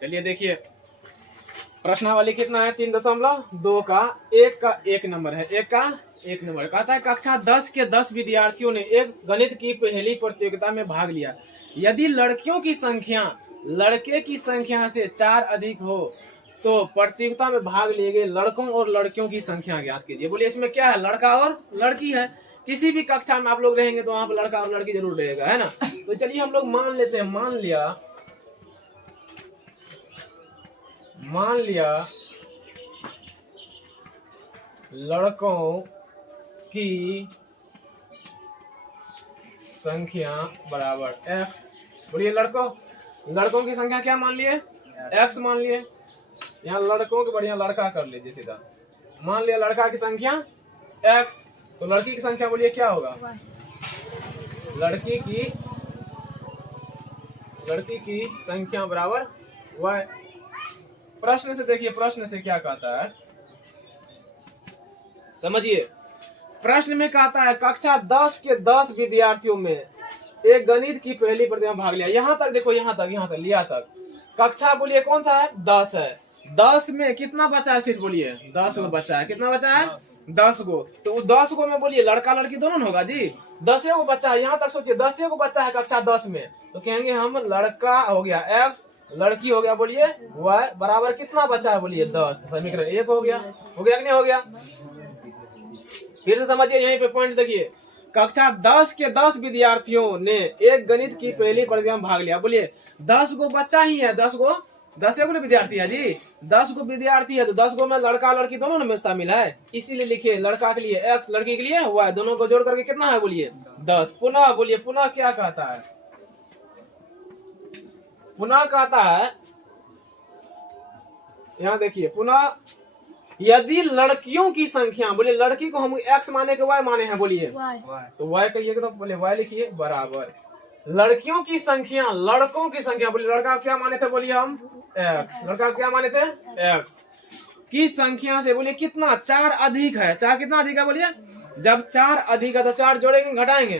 चलिए देखिए, प्रश्नावली कितना है, 3.2 का 1 नंबर है, 1 का 1 नंबर। कहता है कक्षा 10 के 10 विद्यार्थियों ने एक गणित की पहली प्रतियोगिता में भाग लिया। यदि लड़कियों की संख्या लड़के की संख्या से 4 अधिक हो तो प्रतियोगिता में भाग लिए गए लड़कों और लड़कियों की संख्या ज्ञात कीजिए। बोलिए इसमें क्या है, लड़का और लड़की है। किसी भी कक्षा में आप लोग रहेंगे तो वहां पर लड़का और लड़की जरूर रहेगा, है ना। तो चलिए हम लोग मान लेते हैं, मान लिया लड़कों की संख्या बराबर x। बोलिए लड़कों की संख्या क्या मान लिए, x मान लिए। यहाँ लड़कों के बढ़िया लड़का कर लीजिए सीधा। मान लिया लड़का की संख्या x, तो लड़की की संख्या बोलिए क्या होगा, लड़की की संख्या बराबर y। प्रश्न से देखिए, प्रश्न से क्या कहता है समझिए। प्रश्न में कहता है कक्षा 10 के 10 विद्यार्थियों में एक गणित की पहली प्रतियोगिता में भाग लिया। यहाँ तक देखो, यहाँ तक लिया तक। कक्षा बोलिए कौन सा है, 10 है। 10 में कितना बचा है सिर्फ, बोलिए 10 गो बचा है। कितना बचा है, 10 गो। तो 10 गो में बोलिए लड़का लड़की दोनों होगा जी। 10 गो बच्चा है, यहाँ तक सोचिए 10 गो बच्चा है कक्षा 10 में। तो कहेंगे हम लड़का हो गया x, लड़की हो गया बोलिए y, बराबर कितना बचा है बोलिए 10। समीकरण 1 हो गया कि नहीं हो गया। फिर से समझिए, यहीं पे पॉइंट देखिए। कक्षा 10 के 10 विद्यार्थियों ने एक गणित की पहली प्रतियोगिता में भाग लिया। बोलिए 10 गो बच्चा ही है, 10 गो विद्यार्थी है जी। 10 गो विद्यार्थी है तो 10 गो में लड़का लड़की दोनों में शामिल है। इसीलिए लिखिए लड़का के लिए x, लड़की के लिए y, दोनों को जोड़ करके कितना है बोलिए 10। पुनः बोलिए, पुनः क्या कहता है, पुनः कहता है, यहाँ देखिए पुनः यदि लड़कियों की संख्या, बोलिए लड़की को हम x माने के y माने हैं, बोलिए तो y कहिए तो बोले y लिखिए बराबर लड़कियों की संख्या लड़कों की संख्या, बोलिए लड़का क्या माने थे बोलिए हम x, लड़का क्या माने थे x की संख्या से बोलिए कितना 4 अधिक है। 4 कितना अधिक है बोलिए, जब 4 अधिक है तो 4 जोड़ेंगे घटाएंगे,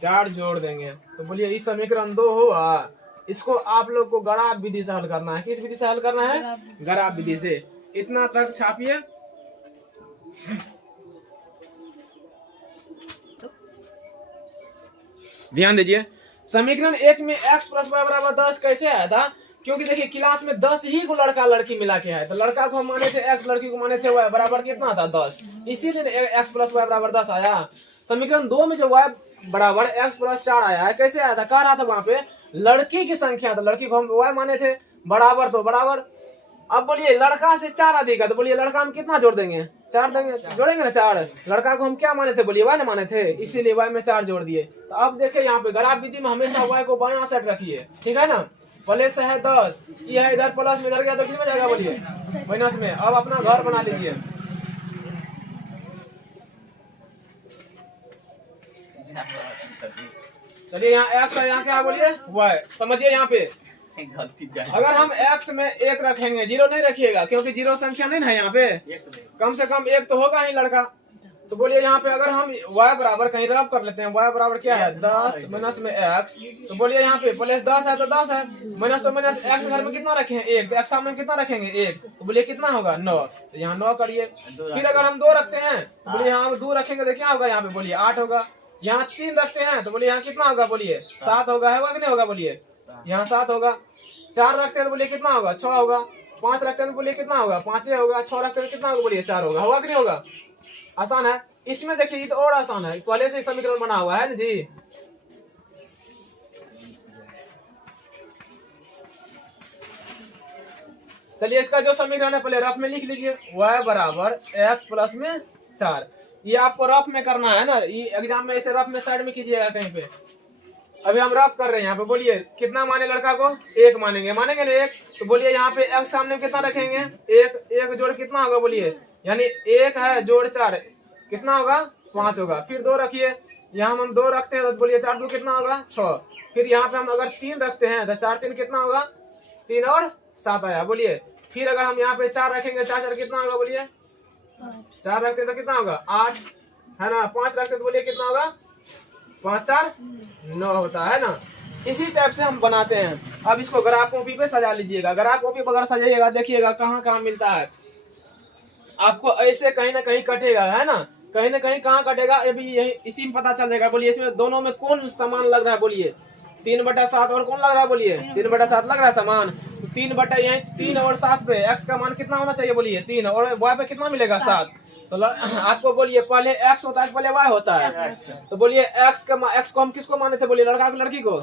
4 जोड़ देंगे। तो बोलिए इस समीकरण 2 हुआ। इसको आप लोग को गराफ विधि से हल करना है। किस विधि से हल करना है, गराफ विधि से। इतना तक छापिए। ध्यान दीजिए, समीकरण 1 में x प्लस वाई बराबर 10 कैसे आया था, क्योंकि देखिए क्लास में 10 ही को लड़का लड़की मिला के है। तो लड़का को हम माने थे x, लड़की को माने थे y, बराबर कितना था 10। इसीलिए x प्लस वाई बराबर 10 आया। समीकरण 2 में जो y बराबर x प्लस 4 आया है, कैसे आया था, कह रहा था वहां पे लड़की की संख्या, तो लड़की को हम y माने थे, बराबर तो बराबर। अब बोलिए लड़का से 4 अधिक है तो बोलिए लड़का हम कितना जोड़ देंगे, 4 देंगे, जोड़ेंगे ना 4। लड़का को हम क्या माने थे बोलिए y ना माने थे, इसीलिए y में 4 जोड़ दिए। तो अब देखिए यहाँ पे ग्राफ विधि में हमेशा y को बायां सेट रखिए, ठीक है ना। प्लस है 10, ये है इधर प्लस में, इधर गया तो किस में जाएगा बोलिए माइनस में। अब अपना घर बना लीजिए। चलिए यहाँ x है, यहाँ क्या बोलिए y। समझिए यहाँ पे अगर हम x में 1 रखेंगे, 0 नहीं रखिएगा क्योंकि 0 संख्या नहीं है यहाँ पे, कम से कम 1 तो होगा ही लड़का। तो बोलिए यहाँ पे अगर हम y बराबर कहीं रफ कर लेते हैं, y बराबर क्या है 10 माइनस में x। तो बोलिए यहाँ पे प्लस 10 है तो 10 है, माइनस तो माइनस x घर में कितना रखे 1, तो x सामने कितना रखेंगे 1, तो बोलिए कितना होगा 9। तो यहाँ 9 करिए। फिर अगर हम 2 रखते हैं तो बोलिए यहाँ 2 रखेंगे तो क्या होगा, यहाँ पे बोलिए 8 होगा। यहाँ 3 रखते हैं तो बोलिए यहाँ कितना होगा बोलिए 7 होगा, है कि नहीं होगा बोलिए यहाँ 7 होगा। 4 रखते हैं तो बोलिए कितना होगा 6 होगा। 5 रखते हैं तो बोलिए कितना होगा 5 होगा। 6 रखते हैं तो कितना होगा बोलिए 4 होगा, होगा कि नहीं होगा। आसान है। इसमें देखिए ये तो और आसान है, पहले से समीकरण बना हुआ है ना जी। चलिए इसका जो समीकरण है पहले रफ में लिख लीजिए, y बराबर x प्लस में 4। ये आपको रफ में करना है ना, ये एग्जाम में ऐसे रफ में साइड में कीजिएगा कहीं पे। अभी हम रफ कर रहे हैं यहाँ पे। बोलिए कितना माने लड़का को 1 मानेंगे ना 1। तो बोलिए यहाँ पे x सामने कितना रखेंगे 1 जोड़ कितना होगा बोलिए, यानी 1 है जोड़ 4 कितना होगा 5 होगा। फिर 2 रखिए, यहाँ हम 2 रखते हैं तो बोलिए 4 2 कितना होगा 6। फिर यहाँ पे हम अगर 3 रखते हैं तो 4 3 कितना होगा 3 और 7 आया बोलिए। फिर अगर हम यहाँ पे 4 रखेंगे 4 4 कितना होगा बोलिए 4 रखते हैं तो कितना होगा 8 है ना। 5 रखते तो बोलिए कितना होगा 5 4 9 होता है ना। इसी टाइप से हम बनाते हैं। अब इसको ग्राफ कॉपी पे सजा लीजिएगा। ग्राफ कॉपी पर अगर सजाइएगा, देखिएगा कहाँ कहाँ मिलता है आपको। ऐसे कहीं ना कहीं कटेगा, है ना, कहीं ना कहीं कहाँ कटेगा, अभी यही इसी में पता चल जाएगा। बोलिए इसमें दोनों में कौन समान लग रहा है, बोलिए 3/7 और कौन लग रहा है, बोलिए 3/7 लग रहा है समान। तो 3 यही 3 और 7 पे एक्स का मान कितना होना चाहिए, बोलिए 3, और वाई पे कितना मिलेगा 7। तो आपको बोलिए पहले एक्स होता है पहले वाई होता है। तो बोलिए एक्स को हम किसको माने थे, बोलिए लड़का को लड़की को,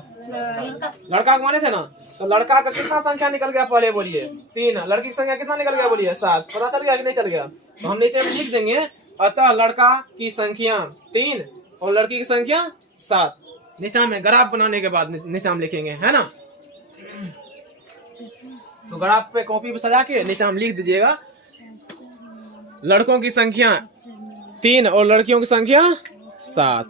लड़का को माने थे ना। तो लड़का का कितना संख्या निकल गया पहले, बोलिए 3। लड़की की संख्या कितना निकल गया, बोलिए 7। पता चल गया कि नहीं चल गया। तो हम नीचे में लिख देंगे, अतः लड़का की संख्या 3 और लड़की की संख्या 7। नीचा में ग्राफ बनाने के बाद नीचा में लिखेंगे, है ना। तो ग्राफ पे कॉपी पे सजा के नीचा में लिख दीजिएगा, लड़कों की संख्या 3 और लड़कियों की संख्या 7।